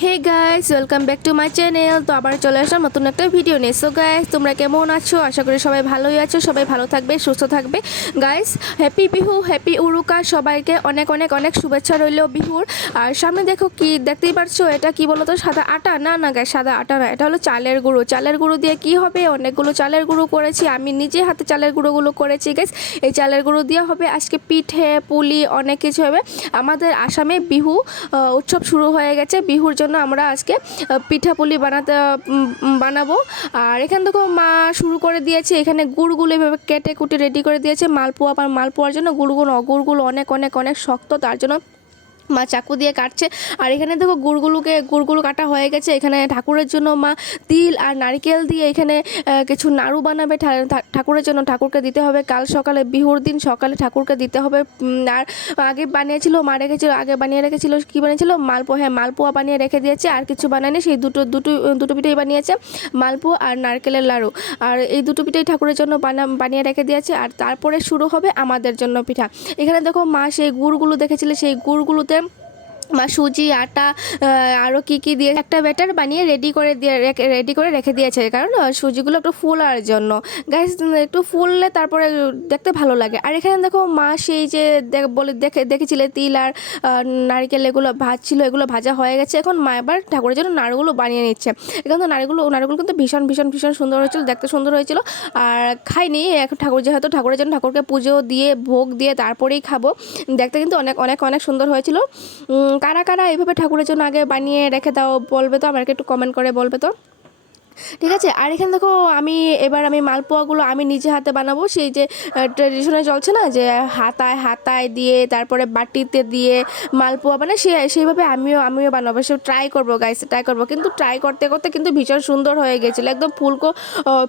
Hey guys, welcome back to my channel. তো আবার চলে আসলাম নতুন একটা ভিডিও নিয়ে। সো গাইস, তোমরা কেমন আছো? আশা করি সবাই ভালোই আছো, সবাই ভালো থাকবে, সুস্থ থাকবে। গাইস, হ্যাপি বিহু, হ্যাপি উরুকা, সবাইকে অনেক অনেক অনেক শুভেচ্ছা রইল বিহুর। আর সামনে দেখো, কি দেখতেই পারছো, এটা কি বলো তো? সাদা আটা? না না গাইস, সাদা আটা না, এটা হলো চালের গুঁড়ো। চালের গুঁড়ো দিয়ে কি হবে? অনেকগুলো চালের গুঁড়ো করেছি আমি, নিজে হাতে চালের গুঁড়োগুলো করেছি গাইস। এই চালের গুঁড়ো দিয়ে হবে আজকে পিঠে পুলি, অনেক কিছু হবে। আমাদের আসামে বিহু উৎসব শুরু হয়ে গেছে। বিহুর জন্য আমরা আজকে পিঠাপুলি বানাবো। আর এখানে দেখো মা শুরু করে দিয়েছে, এখানে গুড়গুলো এভাবে কেটে কুটে রেডি করে দিয়েছে মালপোয়ার জন্য। গুড়গুলো অনেক অনেক অনেক শক্ত, তার জন্য মা চাকু দিয়ে কাটছে। আর এখানে দেখো গুড়গুলো কাটা হয়ে গেছে। এখানে ঠাকুরের জন্য মা তিল আর নারকেল দিয়ে এখানে কিছু নাড়ু বানাবে ঠাকুরের জন্য। ঠাকুরকে দিতে হবে কাল সকালে, বিহুর দিন সকালে ঠাকুরকে দিতে হবে। আর আগে বানিয়েছিল, মা রেখেছিল, আগে বানিয়ে রেখেছিল, কী বানিয়েছিল? মালপোয়া। হ্যাঁ, মালপোয়া বানিয়ে রেখে দিয়েছে, আর কিছু বানায়নি। সেই দুটো পিঠেই বানিয়েছে, মালপোয়া আর নারকেলের লাড়ু। আর এই দুটো পিঠেই ঠাকুরের জন্য বানিয়ে রেখে দিয়েছে। আর তারপরে শুরু হবে আমাদের জন্য পিঠা। এখানে দেখো মা সেই গুড়গুলো দেখেছিলে, সেই গুড়গুলোতে বা সুজি আটা আরও কী দিয়ে একটা ব্যাটার বানিয়ে রেডি করে রেখে দিয়েছে, কারণ সুজিগুলো একটু ফুলার জন্য। গাইস, একটু ফুললে তারপরে দেখতে ভালো লাগে। আর এখানে দেখো মা সেই যে দেখেছিলে তিল আর নারকেল এগুলো ভাজছিল, এগুলো ভাজা হয়ে গেছে। এখন মা এবার ঠাকুরের জন্য নাড়ুগুলো বানিয়ে নিচ্ছে। এখন তো নাড়ুগুলো কিন্তু ভীষণ ভীষণ ভীষণ সুন্দর হয়েছিল, দেখতে সুন্দর হয়েছিল। আর খাইনি এখন, যেহেতু ঠাকুরের জন্য, ঠাকুরকে পুজো দিয়ে ভোগ দিয়ে তারপরেই খাবো। দেখতে কিন্তু অনেক অনেক অনেক সুন্দর হয়েছিল। কারা কারা এইভাবে ঠাকুরের জন্য আগে বানিয়ে রেখে দাও বলবে তো, আমাকে একটু কমেন্ট করে বলবে তো, ঠিক আছে? আর এখানে দেখো আমি মালপোয়াগুলো আমি নিজে হাতে বানাবো। সেই যে ট্রেডিশনে চলছে না, যে হাতায় হাতায় দিয়ে তারপরে বাটিতে দিয়ে মালপোয়া মানে সেইভাবে আমিও বানাবো। সে ট্রাই করবো গাইস, ট্রাই করবো। কিন্তু ট্রাই করতে করতে কিন্তু ভীষণ সুন্দর হয়ে গেছিলো, একদম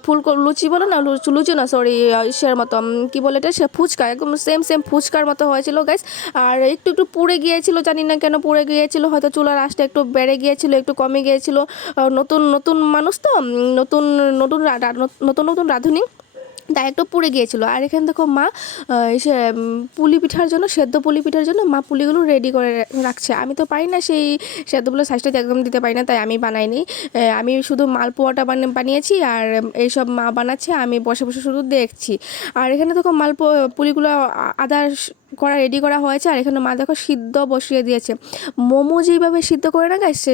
ফুলকো লুচি বলো না, লুচি না সরি, ইসের মতো, কী বলে এটা, সে ফুচকা, একদম সেম ফুচকার মতো হয়েছিল গাইস। আর একটু একটু পুড়ে গিয়েছিল, জানি না কেন পুড়ে গিয়েছিল, হয়তো চুলার আঁচটা একটু বেড়ে গিয়েছিল, একটু কমে গিয়েছিল। নতুন নতুন মানুষ তো, নতুন নতুন নতুন নতুন রাঁধুনি, তাই একটু পুড়ে গিয়েছিল। আর এখানে দেখো মা সে পুলি পিঠার জন্য, সেদ্ধ পুলি পিঠার জন্য মা পুলিগুলো রেডি করে রাখছে। আমি তো পারি না সেই সেদ্ধগুলো সাইজটা একদম দিতে পারি না, তাই আমি বানাইনি। আমি শুধু মালপোয়াটা বানিয়েছি, আর এইসব মা বানাচ্ছে, আমি বসে বসে শুধু দেখছি। আর এখানে দেখো পুলিগুলো আদা করা রেডি করা হয়েছে। আর এখানে মা দেখো সিদ্ধ বসিয়ে দিয়েছে। মোমো যেইভাবে সিদ্ধ করে না গাইস,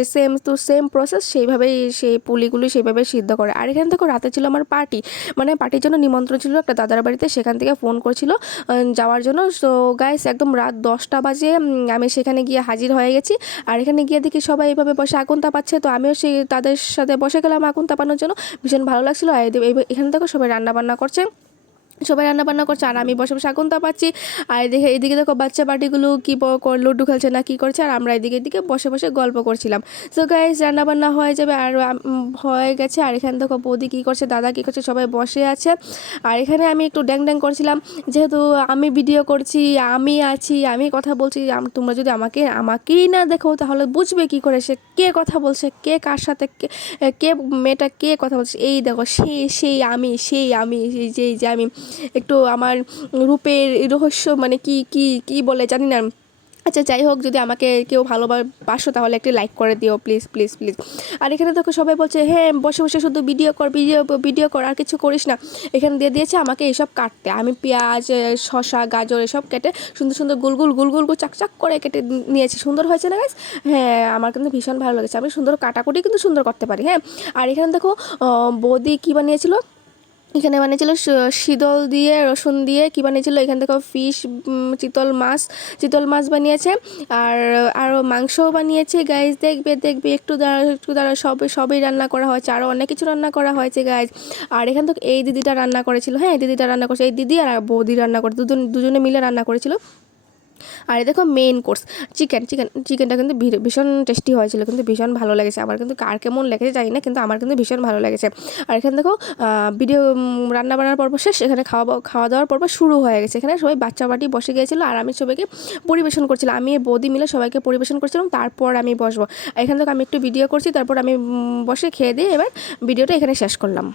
সেম প্রসেস, সেইভাবেই সেই পুলিগুলি সেইভাবে সিদ্ধ করে। আর এখানে দেখো রাতে ছিল আমার পার্টি, মানে পার্টির জন্য নিমন্ত্রণ ছিল একটা দাদার বাড়িতে, সেখান থেকে ফোন করছিল যাওয়ার জন্য। তো গাইস, একদম রাত 10টা বাজে আমি সেখানে গিয়ে হাজির হয়ে গেছি। আর এখানে গিয়ে দেখি সবাই এইভাবে বসে আগুন তাপাচ্ছে, তো আমিও সেই তাদের সাথে বসে গেলাম আগুন তাপানোর জন্য। ভীষণ ভালো লাগছিলো। আর এখানে দেখো সবাই রান্নাবান্না করছে, আর আমি বসে বসে আগুন তাপাচ্ছি। আর এদিকে দেখো বাচ্চা পার্টিগুলো কি লুডু খেলছে না কি করছে, আর আমরা এদিকে বসে বসে গল্প করছিলাম। সো গাইস, রান্নাবান্না হয়ে যাবে, আর হয়ে গেছে। আর এখানে দেখো বৌদি কী করছে, দাদা কী করছে, সবাই বসে আছে। আর এখানে আমি একটু ড্যাং করছিলাম, যেহেতু আমি ভিডিও করছি, আমি আছি, আমি কথা বলছি। তোমরা যদি আমাকেই না দেখো, তাহলে বুঝবে কি করে সে কে কথা বলছে, কে কার সাথে, কে মেয়েটা কে কথা বলছে। এই দেখো আমি যে আমি একটু আমার রূপের রহস্য, মানে কি কি কি বলে জানি না। আচ্ছা, যাই হোক, যদি আমাকে কেউ ভালোবাসো তাহলে একটি লাইক করে দিও প্লিজ প্লিজ প্লিজ। আর এখানে দেখো সবাই বলছে, হ্যাঁ বসে বসে শুধু ভিডিও কর, আর কিছু করিস না। এখানে দিয়ে দিয়েছে আমাকে এইসব কাটতে। আমি পেঁয়াজ, শসা, গাজর এসব কেটে সুন্দর সুন্দর গুল চাক করে কেটে নিয়েছি। সুন্দর হয়েছে না গাইস? হ্যাঁ, আমার কিন্তু ভীষণ ভালো লেগেছে। আমি সুন্দর কাটাকুটি কিন্তু সুন্দর করতে পারি। হ্যাঁ, আর এখানে দেখো বৌদি কী বানিয়েছিল, এখানে বানিয়েছিল শীতল দিয়ে রসুন দিয়ে কী বানিয়েছিল, এখান থেকে ফিশ, চিতল মাছ বানিয়েছে। আর আরও মাংসও বানিয়েছে গাইজ। দেখবে একটু দাঁড়া সবই রান্না করা হয়েছে, আরও অনেক কিছু রান্না করা হয়েছে গাইজ। আর এখান থেকে এই দিদিটা রান্না করেছিল, হ্যাঁ এই দিদিটা রান্না করেছে, এই দিদি আর বৌদি রান্না করে দুজনে মিলে রান্না করেছিল। আর এই দেখো মেইন কোর্স চিকেনটা কিন্তু ভীষণ টেস্টি হয়েছিল, কিন্তু ভীষণ ভালো লেগেছে আমার। কিন্তু কার কেমন লেগেছে জানি না, কিন্তু আমার কিন্তু ভীষণ ভালো লেগেছে। আর এখানে দেখো রান্না বান্নার পর্ব শেষ, এখানে খাওয়া দাওয়ার পর্ব শুরু হয়ে গেছে। এখানে সবাই বাচ্চা পার্টি বসে গিয়েছিলো, আর আমি সবাইকে পরিবেশন করছিলাম। আমি বৌদি মিলে সবাইকে পরিবেশন করছিলাম, তারপর আমি বসবো। এখান থেকে আমি একটু ভিডিও করছি, তারপর আমি বসে খেয়ে দিয়ে এবার ভিডিওটা এখানে শেষ করলাম।